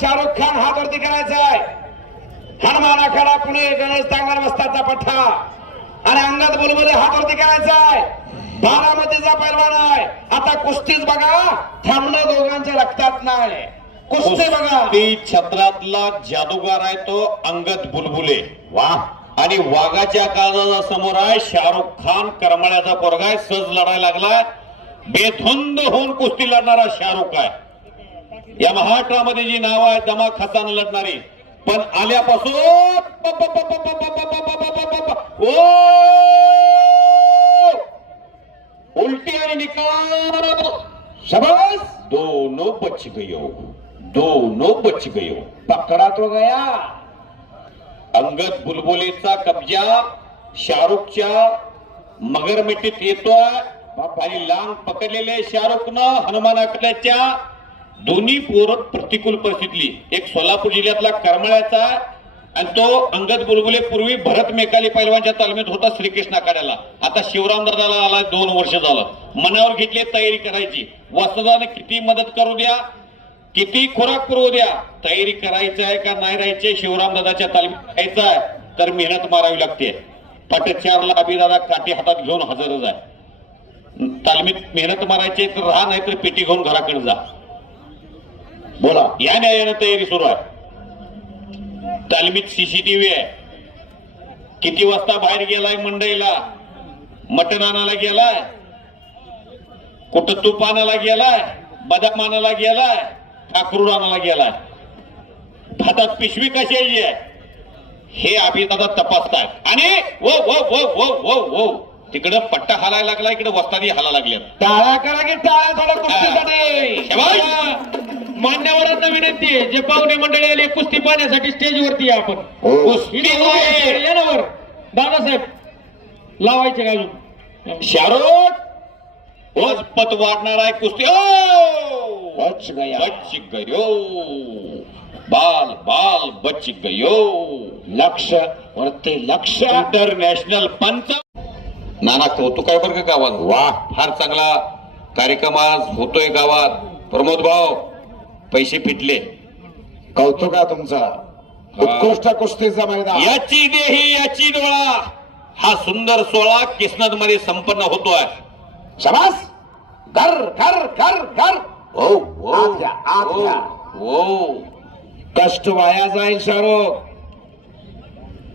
शाहरुख खान हातवरती करायचा आहे. हनुमान आखाडा पुणे गणेश तांगण वस्ताचा पठ्ठा आणि अंगद बुलबुले हातवरती करायचा आहे. बारामतीचा पैलवान आहे. आता कुस्तीच बघा, थांबणं दोघांच्या रक्तात नाही. कुस्ती बघा. ती छत्रातला जादूगार आहे तो अंगद बुलबुले. वाह. आणि वाघाच्या काळजाचा समोर आहे शाहरुख खान. करमाळ्याचा पोरगा आहे. सहज लढायला लागलाय. बेधुंद होऊन कुस्ती लढणारा शाहरुख आहे. या महाराष्ट्रामध्ये जी नाव आहे दमा खचानं लढणारी, पण आल्यापासून उलटी आणि निकाल. शाबाश. दोनों बच गयो, दोनों बच गयो. पकडा तो गया. अंगद बुलबुलेचा कब्जा शाहरुखच्या मगरमिठीत येतोय आणि लांब पकडलेले शाहरुखनं हनुमानाकडच्या दोन्ही पोरं प्रतिकूल परिस्थितीतली. एक सोलापूर जिल्ह्यातला करमाळ्याचा आणि तो अंगद बुलबुले पूर्वी भरत मेकाली पैलवानच्या तालमीत होता श्रीकृष्ण आखाड्याला. आता शिवराम दादाला आला 2 वर्ष झालं. मनावर घेतली तयारी करायची. वसदाने किती मदत करू द्या, किती खुराक पुरवू द्या, तयारी करायची आहे का नाही राहायचे. शिवराम दादाच्या तालमीत राहायचं आहे तर मेहनत मारावी लागते. पट 4ला अभिदादा काठी हातात घेऊन हजरच आहे. तालमीत मेहनत मारायची तर राहा, नाही तर पेटी घेऊन घराकडे जा. बोला. या न्यायानं तयारी सुरू आहे. तालमीत सीसीटीव्ही आहे. किती वाजता बाहेर गेलाय मंडईला, मटण आणायला गेलाय, कुठं तूप आणायला गेलाय, बदाम आणायला गेलाय, ठाकरूड आणायला गेलाय, हातात पिशवी कशाची आहे हे अभिदादा तपासताय. आणि वो वो वो वो वो वो तिकडं पट्टा हालायला लागला, इकडे वस्तादी हाला लागल्या. टाळ्या करा की टाळ्या थोडं कुस्तीसाठी. मान्यवरांना विनंती आहे, जे पाहुणे मंडळी आले कुस्ती पाहण्यासाठी स्टेजवरती आपण कुस्ती आहे. या ना वर दादासाहेब लावायचे का अजून. शाहरुख वजपत वाढणार आहे कुस्ती. बच गया. बच गयो, बाल बाल बच गयो. लक्ष वरती लक्ष. इंटरनॅशनल पंच. नाना कौतुक आहे बरं का गावात. वाह. फार चांगला कार्यक्रम आज होतोय गावात. प्रमोद भाऊ पैसे फिटले. कौतुक आहे तुमचं. उत्कृष्ट कुस्तीचा मैदान. याची देही याची डोळा हा सुंदर सोहळा केसनद मध्ये संपन्न होतोय. शाबास. घर घर घर घर. ओ ओ आत घ्या, आत घ्या. ओ कष्ट वाया जाईल शाहरुख.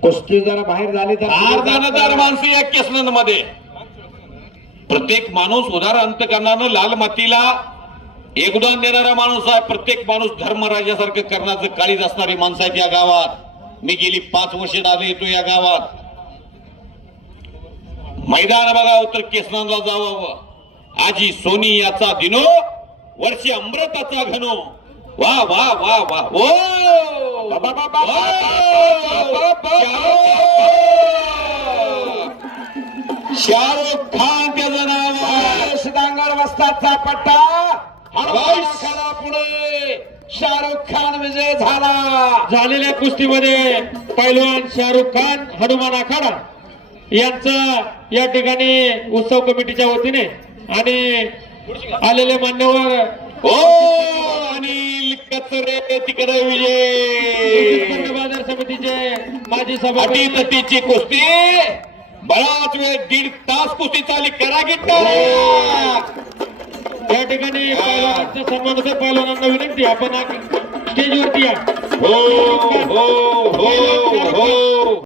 कुस्ती जरा बाहेर झाली तर अर्धानदार माणसं या केसनद मध्ये. प्रत्येक माणूस उदार अंतकरणानं लाल मातीला योगदान देणारा माणूस आहे. प्रत्येक माणूस धर्मराजासारखं करण्याचं काळीज असणारी माणसं आहेत या गावात. मी गेली 5 वर्ष झाले येतो या गावात. मैदान बघावं तर केसनाला जावावं. आजी सोनी याचा दिनो, वर्षी अमृताचा घनो. वा वा वा वा. ओ शाहरुख खान त्याचं नाव आहे. दांगड वस्ताचा पट्टा. हनुमानाखाडा पुणे. शाहरुख खान विजय झाला. झालेल्या कुस्तीमध्ये पैलवान शाहरुख खान हनुमान आखाडा यांचा या ठिकाणी उत्सव कमिटीच्या वतीने आणि आलेले मान्यवर ओ अनिल कचरे तिकडे विजय. बाजार समितीचे माजी सभापती अटीतटीची कुस्ती बराच वेळ 1.5 तास कुस्ती चालली. करा की या ठिकाणी पैलवानांचा सन्मान होतो. पैलवानांना विनंती आपण स्टेजवरती या. हो हो हो हो